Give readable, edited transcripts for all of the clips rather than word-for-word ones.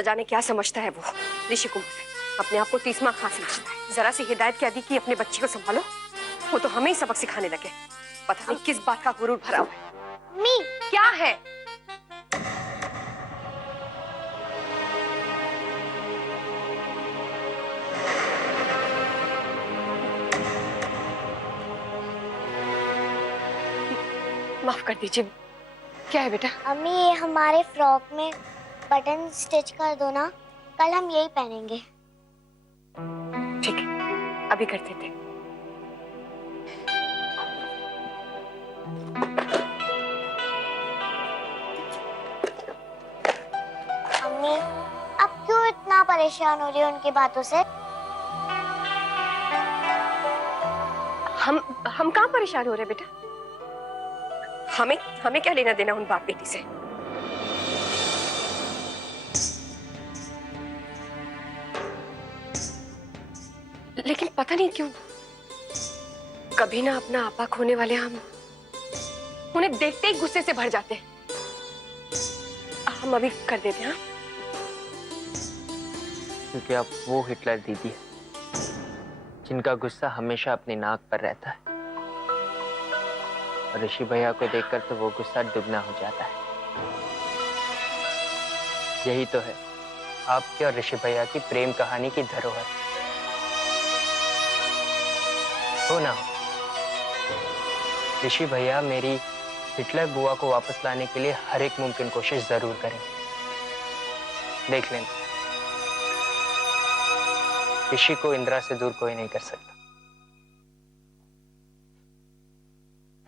न जाने क्या समझता है वो ऋषि कुमार। अपने आप को तीसमा खां समझता है। जरा सी हिदायत क्या दी कि अपने बच्चे को संभालो, वो तो हमें ही सबक सिखाने लगे। पता नहीं किस बात का गुरूर भरा हुआ है। मी क्या है? माफ कर दीजिए, क्या है बेटा? अम्मी, ये हमारे फ्रॉक में बटन स्टिच कर दो ना, कल हम यही पहनेंगे। ठीक है, अभी कर देते। अम्मी, अब क्यों इतना परेशान हो रही हो उनकी बातों से? हम कहाँ परेशान हो रहे बेटा? हमें क्या लेना देना उन बाप बेटी से? लेकिन पता नहीं क्यों कभी ना अपना आपा खोने वाले हम उन्हें देखते ही गुस्से से भर जाते हैं। हम अभी कर देते हैं। क्योंकि आप वो हिटलर दीदी है जिनका गुस्सा हमेशा अपनी नाक पर रहता है, और ऋषि भैया को देखकर तो वो गुस्सा दुगना हो जाता है। यही तो है आपके और ऋषि भैया की प्रेम कहानी की धरोहर। हो ना हो, ऋषि भैया मेरी हिटलर बुआ को वापस लाने के लिए हर एक मुमकिन कोशिश जरूर करें। देख लेना, ऋषि को इंदिरा से दूर कोई नहीं कर सकता,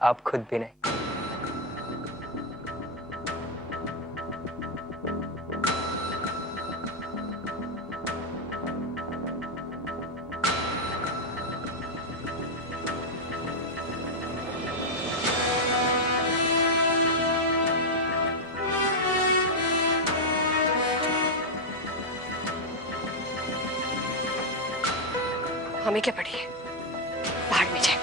आप खुद भी नहीं। हमें क्या पड़ी है, बाहर में जाए।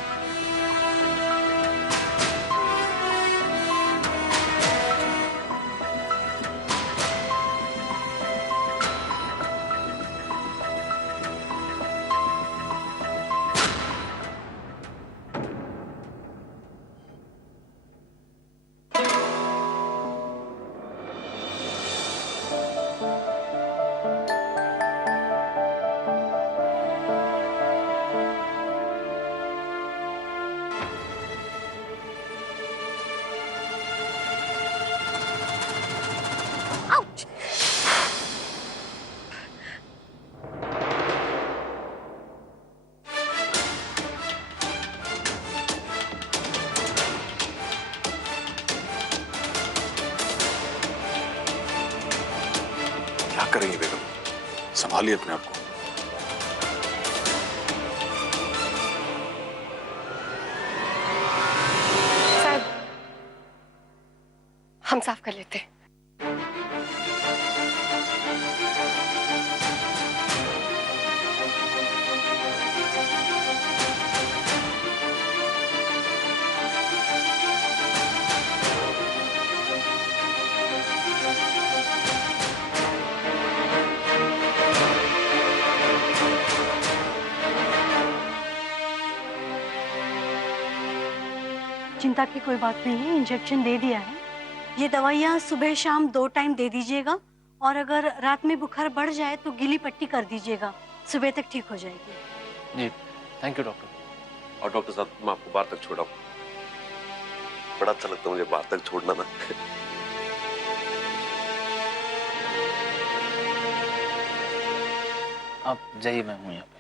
क्या करेंगी बेगम, संभालिए अपने आप को। साहब, हम साफ कर लेते हैं। चिंता की कोई बात नहीं है, इंजेक्शन दे दिया है। ये दवाइयाँ सुबह शाम 2 टाइम दे दीजिएगा, और अगर रात में बुखार बढ़ जाए तो गीली पट्टी कर दीजिएगा, सुबह तक ठीक हो जाएगी। जी थैंक यू डॉक्टर। और डॉक्टर साहब, मैं आपको बाहर तक छोड़ा हूँ। बड़ा अच्छा लगता है मुझे बाहर तक छोड़ना ना। आप जाइए, मैं हूँ यहाँ पे।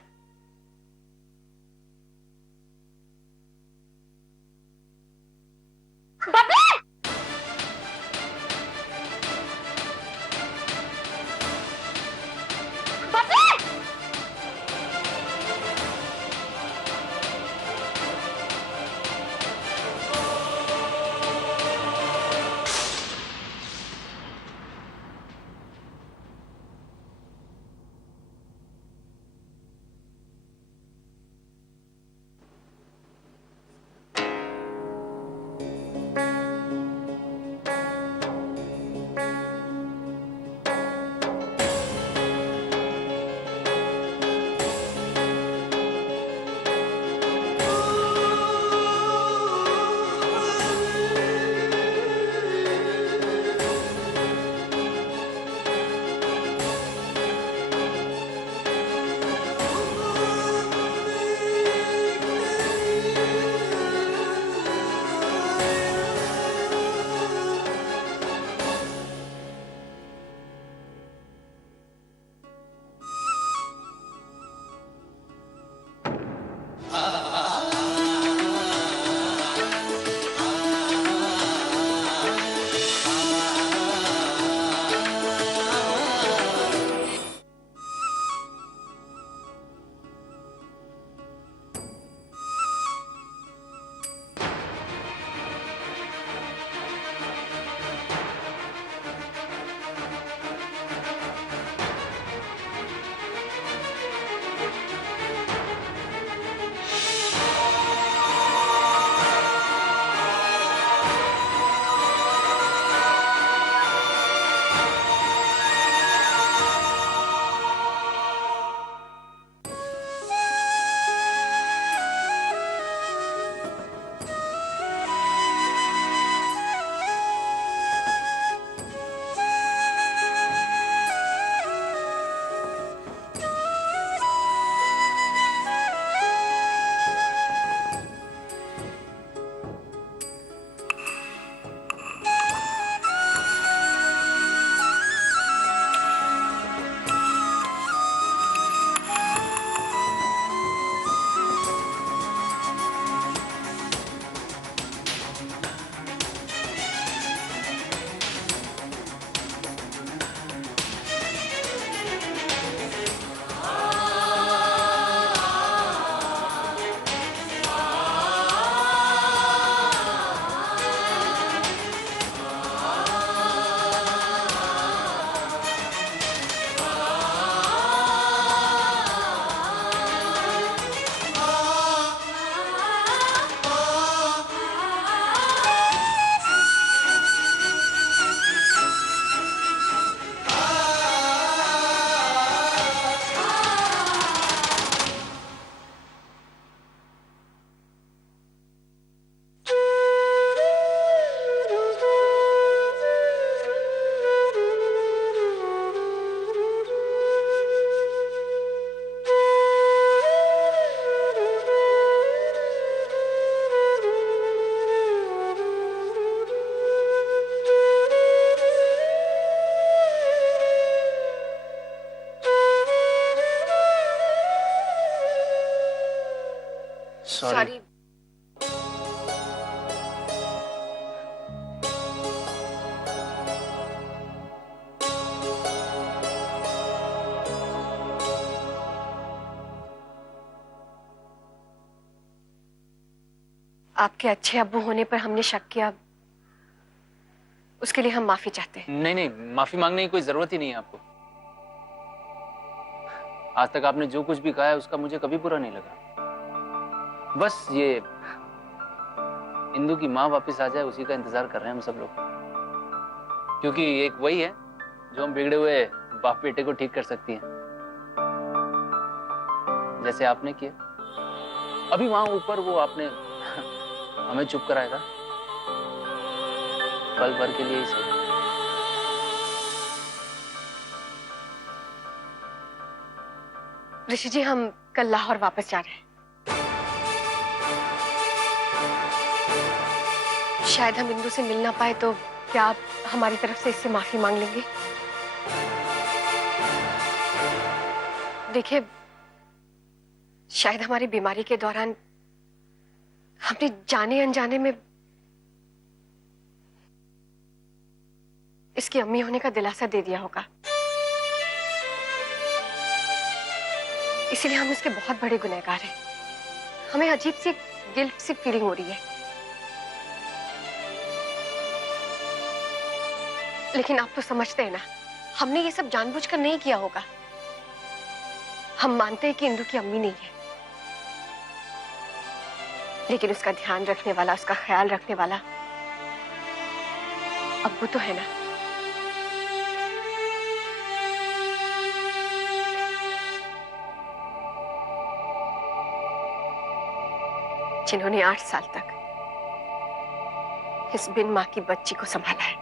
सॉरी। आपके अच्छे अब्बू होने पर हमने शक किया, उसके लिए हम माफी चाहते हैं। नहीं नहीं, माफी मांगने की कोई जरूरत ही नहीं है आपको। आज तक आपने जो कुछ भी कहा है उसका मुझे कभी बुरा नहीं लगा। बस ये इंदु की माँ वापस आ जाए उसी का इंतजार कर रहे हैं हम सब लोग, क्योंकि एक वही है जो हम बिगड़े हुए बाप बेटे को ठीक कर सकती है, जैसे आपने किया अभी वहां ऊपर। वो आपने हमें चुप कराया था पल भर के लिए ही सही। ऋषि जी, हम कल लाहौर वापस जा रहे हैं। शायद हम इंदु से मिल ना पाए, तो क्या आप हमारी तरफ से इससे माफी मांग लेंगे? देखिए, शायद हमारी बीमारी के दौरान हमने जाने अनजाने में इसकी अम्मी होने का दिलासा दे दिया होगा, इसीलिए हम इसके बहुत बड़े गुनहगार हैं। हमें अजीब सी गिल्ट सी फीलिंग हो रही है, लेकिन आप तो समझते हैं ना, हमने ये सब जानबूझकर नहीं किया होगा। हम मानते हैं कि इंदु की अम्मी नहीं है, लेकिन उसका ध्यान रखने वाला, उसका ख्याल रखने वाला अब्बू तो है ना। जिन्होंने 8 साल तक इस बिन मां की बच्ची को संभाला है।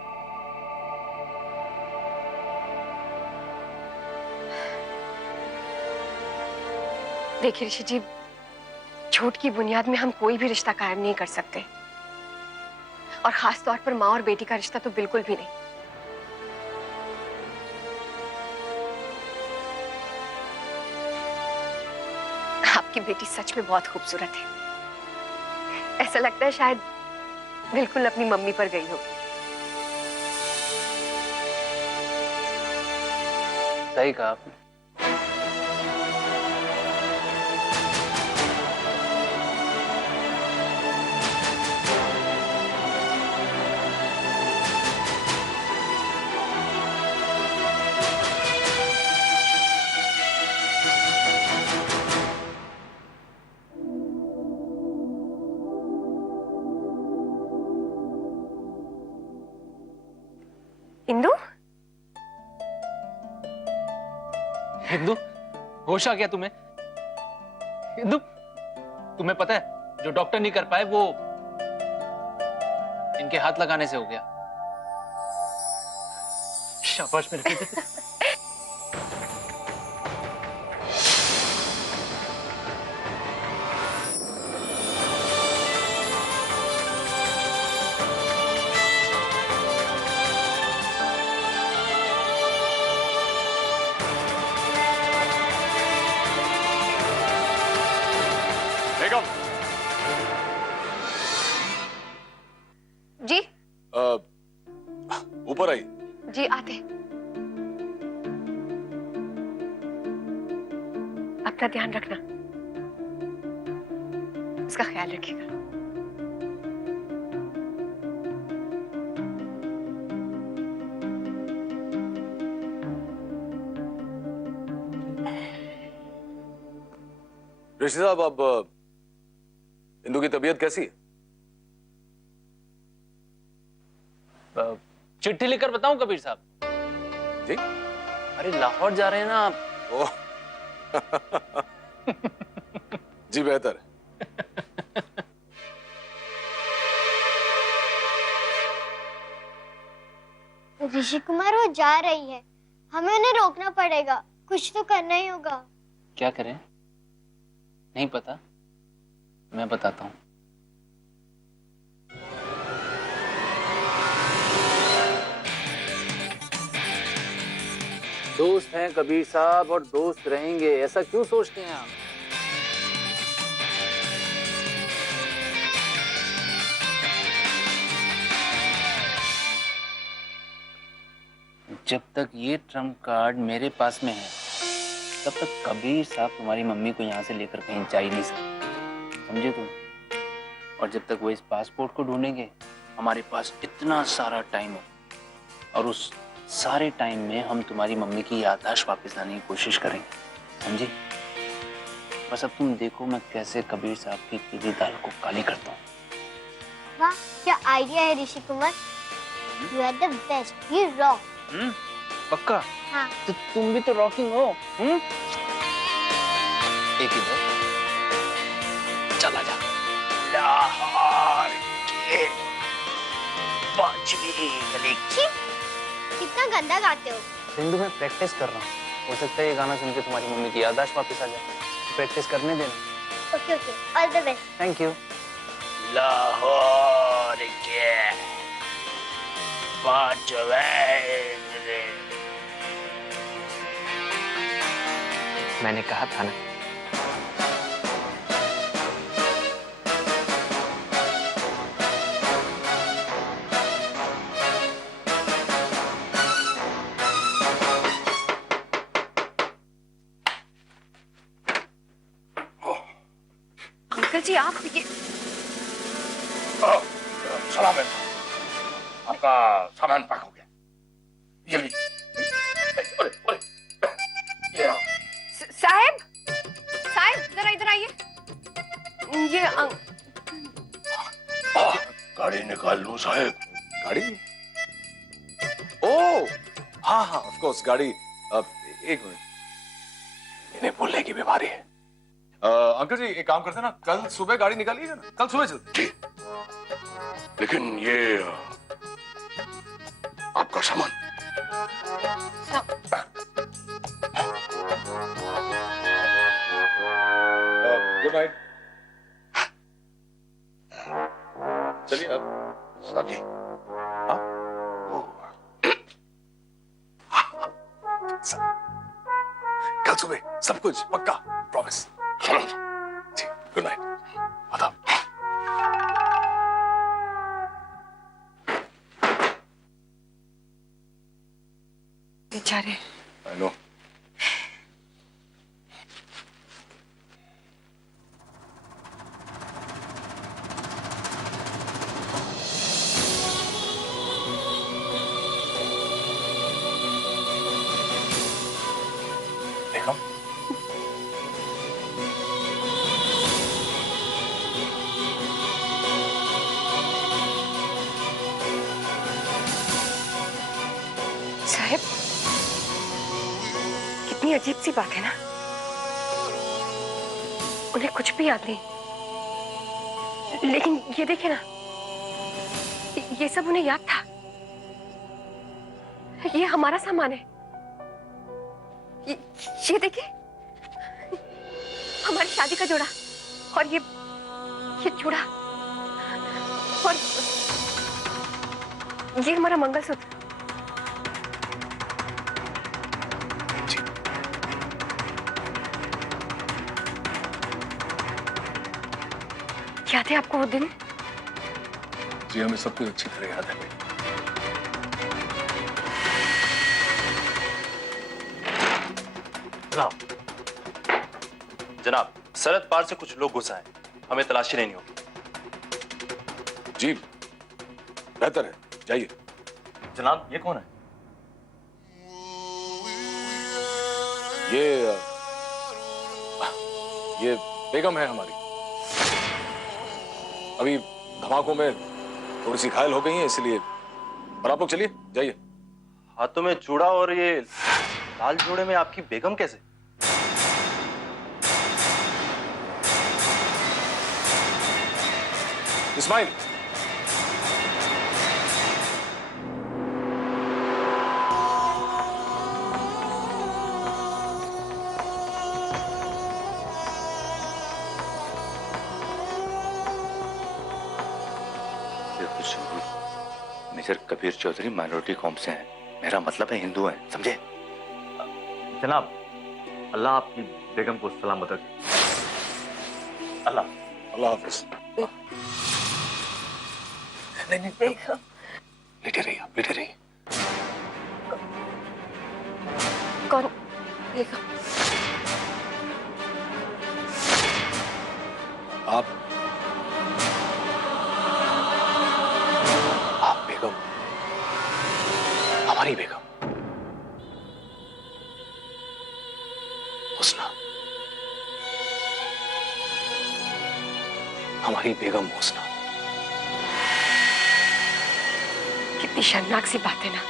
देखिए ऋषि जी, झूठ की बुनियाद में हम कोई भी रिश्ता कायम नहीं कर सकते, और खास तौर पर माँ और बेटी का रिश्ता तो बिल्कुल भी नहीं। आपकी बेटी सच में बहुत खूबसूरत है, ऐसा लगता है शायद बिल्कुल अपनी मम्मी पर गई होगी। सही कहा आपने। इंदु, इंदु, होश आ गया तुम्हें? इंदु, तुम्हें पता है जो डॉक्टर नहीं कर पाए वो इनके हाथ लगाने से हो गया। शाबाश मेरे बेटे। बेगम, जी ऊपर आई। जी आते। अपना ध्यान रखना, उसका ख्याल रखिएगा। ऋषि साहब, अब इंदु की तबीयत कैसी है? चिट्ठी लिखकर बताऊं कबीर साहब? जी? अरे लाहौर जा रहे हैं ना आप। ओह। जी बेहतर है। ऋषि कुमार, वो जा रही है, हमें उन्हें रोकना पड़ेगा, कुछ तो करना ही होगा। क्या करें? नहीं पता, मैं बताता हूं। दोस्त हैं कबीर साहब और दोस्त रहेंगे, ऐसा क्यों सोचते हैं आप? जब तक ये ट्रम्प कार्ड मेरे पास में है तब तक कबीर साहब तुम्हारी मम्मी को यहाँ से लेकर कहीं जा ही नहीं सकते, समझे तुम? और जब तक वो इस पासपोर्ट को ढूंढेंगे हमारे पास इतना सारा टाइम है और उस सारे टाइम में हम तुम्हारी मम्मी की याददाश्त वापस लाने की कोशिश करेंगे, समझी? बस अब तुम देखो मैं कैसे कबीर साहब की पीली दाल को काली करता हूँ। वाह क्या आइडिया है Rishi Kumar, you are the best, you rock. पक्का? हाँ। तो तुम भी तो रॉकिंग हो। एक इधर चला जा। लाहौर के 5वीं गली। कितना गंदा गाते हो। हिंदू में प्रैक्टिस कर रहा हूँ, हो सकता है ये गाना सुन के तुम्हारी मम्मी की याददाश्त वापस आ जाए, प्रैक्टिस करने देना। Okay okay, all the best. Thank you. Lahore के 5वें। मैंने कहा था ना। अंकल जी आप ये सलाम है, आपका सामान पैक हो गया। ये लीजिए। अरे अरे ये साहब साहब जरा इधर आइए। ये गाड़ी निकाल लूं साहब? गाड़ी? ओ हाँ हाँ ऑफ कोर्स गाड़ी। एक मिनट, इन्हें भूलने की बीमारी है। अंकल जी एक काम करते हैं ना, कल सुबह गाड़ी निकालिएगा ना, कल सुबह चलते। जी, लेकिन ये आपका सामान। Good night. चलिए अब साथी। हाँ? कल सुबह सब कुछ पक्का, प्रॉमिस। चलो जी गुड नाइट। बता। बेचारे। I know. बेगम, साहब कितनी अजीब सी बात है ना, उन्हें कुछ भी याद नहीं, लेकिन ये देखे ना, ये सब उन्हें याद था। ये हमारा सामान है, ये देखिए हमारी शादी का जोड़ा, और ये जोड़ा, और ये हमारा मंगलसूत्र। याद है आपको वो दिन? जी हमें सब कुछ अच्छी तरह याद है। जनाब, जनाब सरहद पार से कुछ लोग घुस आए, हमें तलाशी लेनी होगी। जी बेहतर है, जाइए। जनाब ये कौन है? ये बेगम है हमारी, अभी धमाकों में थोड़ी सी घायल हो गई है इसलिए। और आप लोग चलिए, जाइए। हाथों में चूड़ा और ये लाल जोड़े में आपकी बेगम कैसे? इस्माइल, मेजर कबीर चौधरी माइनॉरिटी कौम से हैं, मेरा मतलब है हिंदू हैं, समझे? जनाब अल्लाह आपकी बेगम को सलामत रखे। अल्लाह। अल्लाह हाफिज। नहीं नहीं, लेटे रहिए आप, लेटे रहिए। कौन? बेगम? आप बेगम, हमारी बेगम हुस्ना, हमारी बेगम हुस्ना। कितनी शर्मनाक सी बात है ना।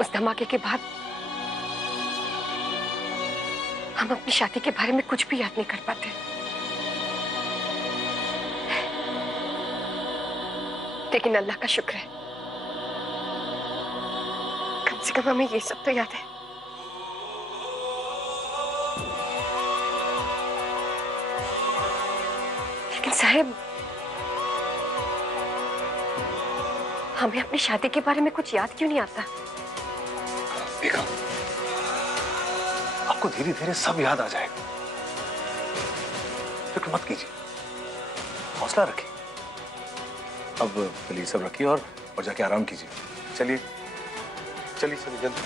उस धमाके के बाद हम अपनी शादी के बारे में कुछ भी याद नहीं कर पाते। लेकिन अल्लाह का शुक्र है, कम से कम हमें ये सब तो याद है। लेकिन साहब, हमें अपनी शादी के बारे में कुछ याद क्यों नहीं आता? बेगम, आपको धीरे धीरे सब याद आ जाएगा। फिक्र मत कीजिए, हौसला रखिए। अब चलिए सब रखिए और जाके आराम कीजिए। चलिए चलिए चलिए जल्दी।